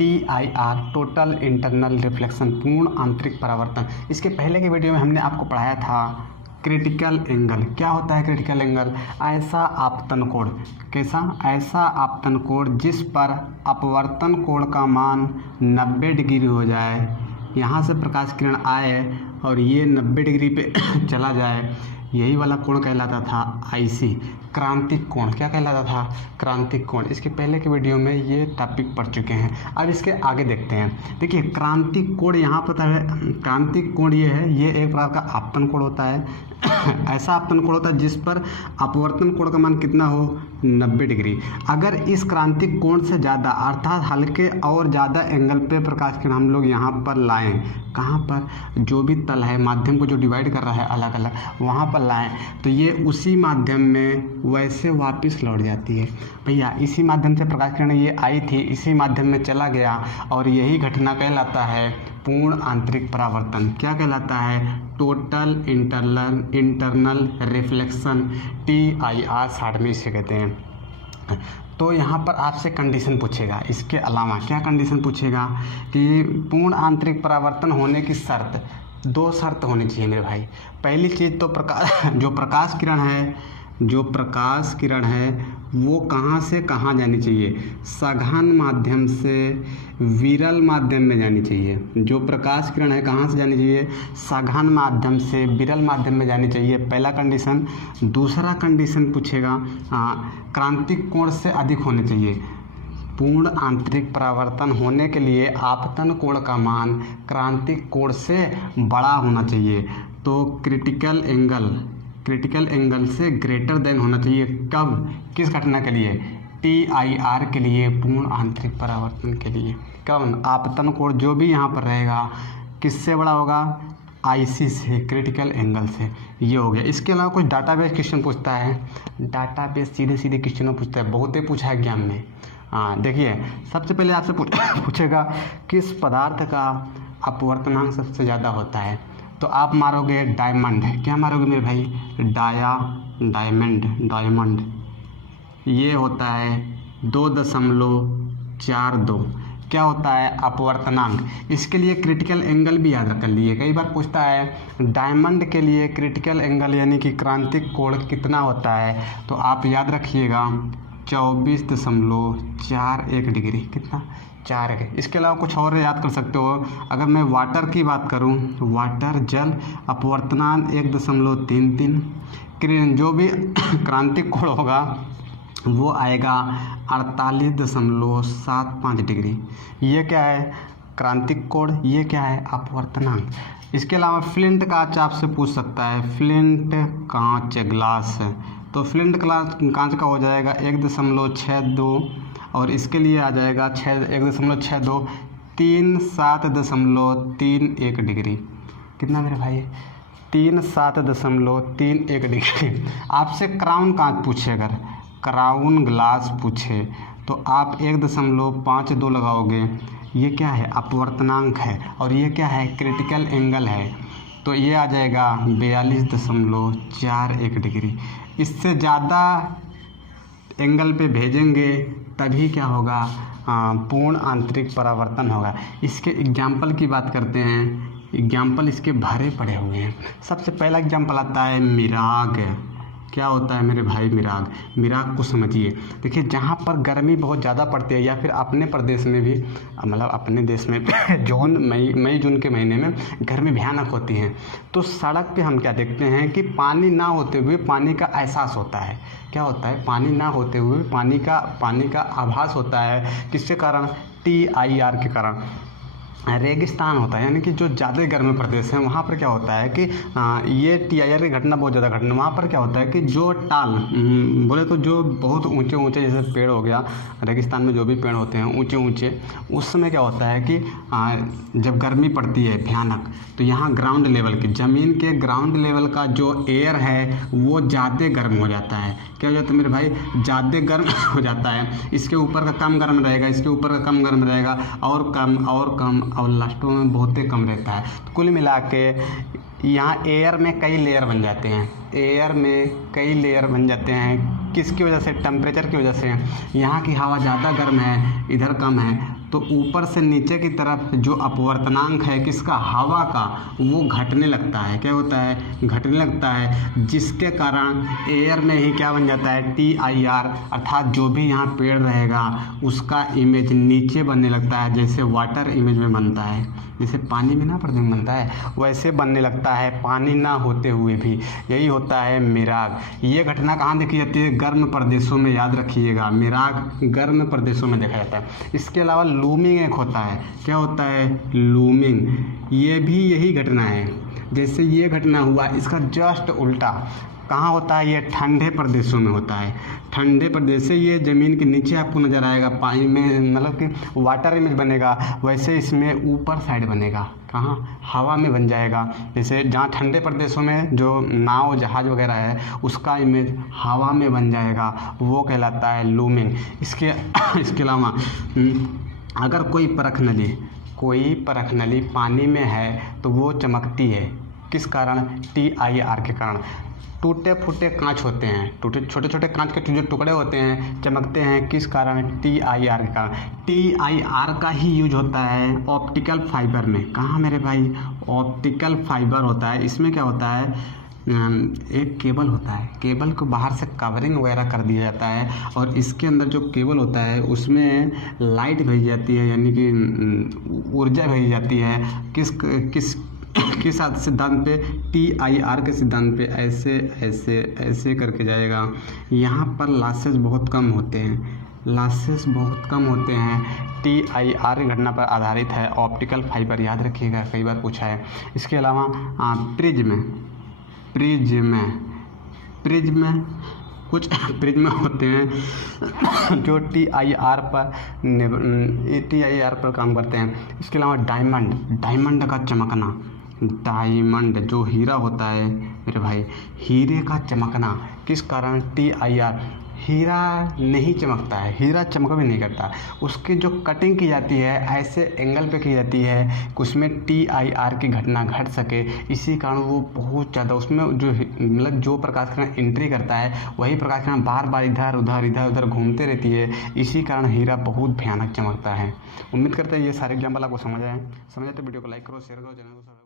TIR total internal reflection, पूर्ण आंतरिक परावर्तन। इसके पहले के वीडियो में हमने आपको पढ़ाया था क्रिटिकल एंगल। क्या होता है क्रिटिकल एंगल? ऐसा आपतन कोण, कैसा? ऐसा आपतन कोण जिस पर अपवर्तन कोण का मान 90 डिग्री हो जाए, यहाँ से प्रकाश किरण आए और ये 90 डिग्री पे चला जाए, यही वाला कोण कहलाता था IC, क्रांतिक कोण। क्या कहलाता था? क्रांतिक कोण। इसके पहले के वीडियो में ये टॉपिक पढ़ चुके हैं। अब इसके आगे देखते हैं। देखिए क्रांतिक कोण यहाँ पर है, क्रांतिक कोण ये है, ये एक प्रकार का आपतन कोण होता है। ऐसा आपतन कोण होता है जिस पर अपवर्तन कोण का मान कितना हो? 90 डिग्री। अगर इस क्रांतिक कोण से ज़्यादा अर्थात हल्के और ज़्यादा एंगल पे प्रकाश किरण हम लोग यहाँ पर लाएं, कहाँ पर? जो भी तल है, माध्यम को जो डिवाइड कर रहा है अलग अलग, वहाँ पर लाएं तो ये उसी माध्यम में वैसे वापस लौट जाती है। भैया इसी माध्यम से प्रकाश किरण ये आई थी, इसी माध्यम में चला गया और यही घटना कहलाता है पूर्ण आंतरिक परावर्तन। क्या कहलाता है? Total internal reflection, TIR short में इसे कहते हैं। तो यहाँ पर आपसे कंडीशन पूछेगा, इसके अलावा क्या कंडीशन पूछेगा कि पूर्ण आंतरिक परावर्तन होने की शर्त, 2 शर्त होनी चाहिए मेरे भाई। पहली चीज़ तो जो प्रकाश किरण है वो कहाँ से कहाँ जानी चाहिए? सघन माध्यम से विरल माध्यम में जानी चाहिए। जो प्रकाश किरण है कहाँ से जानी चाहिए? सघन माध्यम से विरल माध्यम में जानी चाहिए, पहला कंडीशन। दूसरा कंडीशन पूछेगा क्रांतिक कोण से अधिक होने चाहिए। पूर्ण आंतरिक परावर्तन होने के लिए आपतन कोण का मान क्रांतिक कोण से बड़ा होना चाहिए। तो क्रिटिकल एंगल से ग्रेटर देन होना चाहिए। कब? किस घटना के लिए? TIR के लिए, पूर्ण आंतरिक परावर्तन के लिए। कब? आपतन कोण जो भी यहाँ पर रहेगा किससे बड़ा होगा? IC से, क्रिटिकल एंगल से। ये हो गया। इसके अलावा कुछ डाटाबेस क्वेश्चन पूछता है, डाटाबेस सीधे क्वेश्चनों पूछता है, बहुते पूछा है एग्जाम में। देखिए सबसे पहले आपसे पूछेगा किस पदार्थ का अपवर्तनांक सबसे ज़्यादा होता है? तो आप मारोगे डायमंड। क्या मारोगे मेरे भाई? डायमंड। ये होता है 2.42। क्या होता है? अपवर्तनांक। इसके लिए क्रिटिकल एंगल भी याद कर लिए, कई बार पूछता है डायमंड के लिए क्रिटिकल एंगल यानी कि क्रांतिक कोण कितना होता है? तो आप याद रखिएगा 24.41 डिग्री। कितना? 4 है। इसके अलावा कुछ और याद कर सकते हो। अगर मैं वाटर की बात करूं, वाटर जल, अपवर्तनांक 1.33। जो भी क्रांतिक कोण होगा वो आएगा 48.75 डिग्री। ये क्या है? क्रांतिक कोण। ये क्या है? अपवर्तनांक। इसके अलावा फ्लिंट कांच आपसे पूछ सकता है, फ्लिंट कांच ग्लास है, तो फ्लिंट कांच का हो जाएगा 1.62 और इसके लिए आ जाएगा 1.62, 37.31 डिग्री। कितना मेरे भाई? 37.31 डिग्री। आपसे क्राउन कांच पूछे, अगर क्राउन ग्लास पूछे तो आप 1.52 लगाओगे। ये क्या है? अपवर्तनांक है और ये क्या है? क्रिटिकल एंगल है, तो ये आ जाएगा 42.41 डिग्री। इससे ज़्यादा एंगल पे भेजेंगे तभी क्या होगा? पूर्ण आंतरिक परावर्तन होगा। इसके एग्जाम्पल की बात करते हैं। एग्जाम्पल इसके भरे पड़े हुए हैं। सबसे पहला एग्जाम्पल आता है मिराग। क्या होता है मेरे भाई? मिराग को समझिए। देखिए जहाँ पर गर्मी बहुत ज़्यादा पड़ती है या फिर अपने प्रदेश में भी, मतलब अपने देश में मई जून के महीने में गर्मी भयानक होती है, तो सड़क पे हम क्या देखते हैं कि पानी ना होते हुए पानी का एहसास होता है। क्या होता है? पानी ना होते हुए पानी का आभास होता है। किसके कारण? TIR के कारण। रेगिस्तान होता है, यानी कि जो ज़्यादा गर्म प्रदेश है वहाँ पर क्या होता है कि ये TIR की घटना बहुत ज़्यादा घटना, वहाँ पर क्या होता है कि जो टाल बोले तो जो बहुत ऊंचे जैसे पेड़ हो गया, रेगिस्तान में जो भी पेड़ होते हैं ऊंचे, उस समय क्या होता है कि जब गर्मी पड़ती है भयानक, तो यहाँ ग्राउंड लेवल की, ज़मीन के ग्राउंड लेवल का जो एयर है वो ज़्यादा गर्म हो जाता है। क्या हो जाता है मेरे भाई? ज़्यादा गर्म हो जाता है। इसके ऊपर का कम गर्म रहेगा, इसके ऊपर का कम गर्म रहेगा, और कम और लास्टों में बहुत ही कम रहता है। तो कुल मिला के यहाँ एयर में कई लेयर बन जाते हैं। किसकी वजह से? टेम्परेचर की वजह से। यहाँ की हवा ज़्यादा गर्म है, इधर कम है, तो ऊपर से नीचे की तरफ जो अपवर्तनांक है किसका, हवा का, वो घटने लगता है। क्या होता है, घटने लगता है, जिसके कारण एयर में ही क्या बन जाता है, TIR, अर्थात जो भी यहाँ पेड़ रहेगा उसका इमेज नीचे बनने लगता है, जैसे वाटर इमेज में बनता है, जैसे पानी में ना प्रतिबिंब बनता है वैसे बनने लगता है, पानी ना होते हुए भी। यही होता है मिराग। ये घटना कहाँ देखी जाती है, गर्म प्रदेशों में, याद रखिएगा, मिराग गर्म प्रदेशों में देखा जाता है। इसके अलावा लूमिंग एक होता है। क्या होता है, लूमिंग, ये भी यही घटना है। जैसे ये घटना हुआ, इसका जस्ट उल्टा कहाँ होता है, ये ठंडे प्रदेशों में होता है। ठंडे प्रदेश से ये ज़मीन के नीचे आपको नज़र आएगा, पानी में मतलब कि वाटर इमेज बनेगा, वैसे इसमें ऊपर साइड बनेगा, कहाँ, हवा में बन जाएगा। जैसे जहाँ ठंडे प्रदेशों में जो नाव जहाज वगैरह है उसका इमेज हवा में बन जाएगा, वो कहलाता है लूमिंग। इसके अलावा अगर कोई परख नली पानी में है तो वो चमकती है, किस कारण, TIR के कारण। टूटे फूटे कांच होते हैं, छोटे छोटे कांच के जो टुकड़े होते हैं चमकते हैं, किस कारण, TIR के कारण। TIR का ही यूज होता है ऑप्टिकल फाइबर में। कहाँ मेरे भाई, ऑप्टिकल फाइबर होता है। इसमें क्या होता है, एक केबल होता है, केबल को बाहर से कवरिंग वगैरह कर दिया जाता है और इसके अंदर जो केबल होता है उसमें लाइट भेजी जाती है, यानी कि ऊर्जा भेजी जाती है। किस सिद्धांत पे, TIR के सिद्धांत पे, ऐसे ऐसे ऐसे करके जाएगा। यहाँ पर लॉसेस बहुत कम होते हैं। TIR की घटना पर आधारित है ऑप्टिकल फाइबर, याद रखिएगा, कई बार पूछा है। इसके अलावा कुछ प्रिज्म होते हैं जो TIR पर काम करते हैं। इसके अलावा डायमंड का चमकना, डायमंड जो हीरा होता है मेरे भाई, हीरे का चमकना, किस कारण, TIR। हीरा नहीं चमकता है, हीरा चमक भी नहीं करता, उसकी जो कटिंग की जाती है ऐसे एंगल पे की जाती है कि उसमें TIR की घटना घट सके, इसी कारण वो बहुत ज़्यादा उसमें जो मतलब जो प्रकाश किरण एंट्री करता है वही प्रकाश किरण बार बार इधर उधर घूमते रहती है, इसी कारण हीरा बहुत भयानक चमकता है। उम्मीद करते हैं ये सारे एग्जाम्पल आपको समझ आए तो वीडियो को लाइक करो, शेयर करो, चैनल को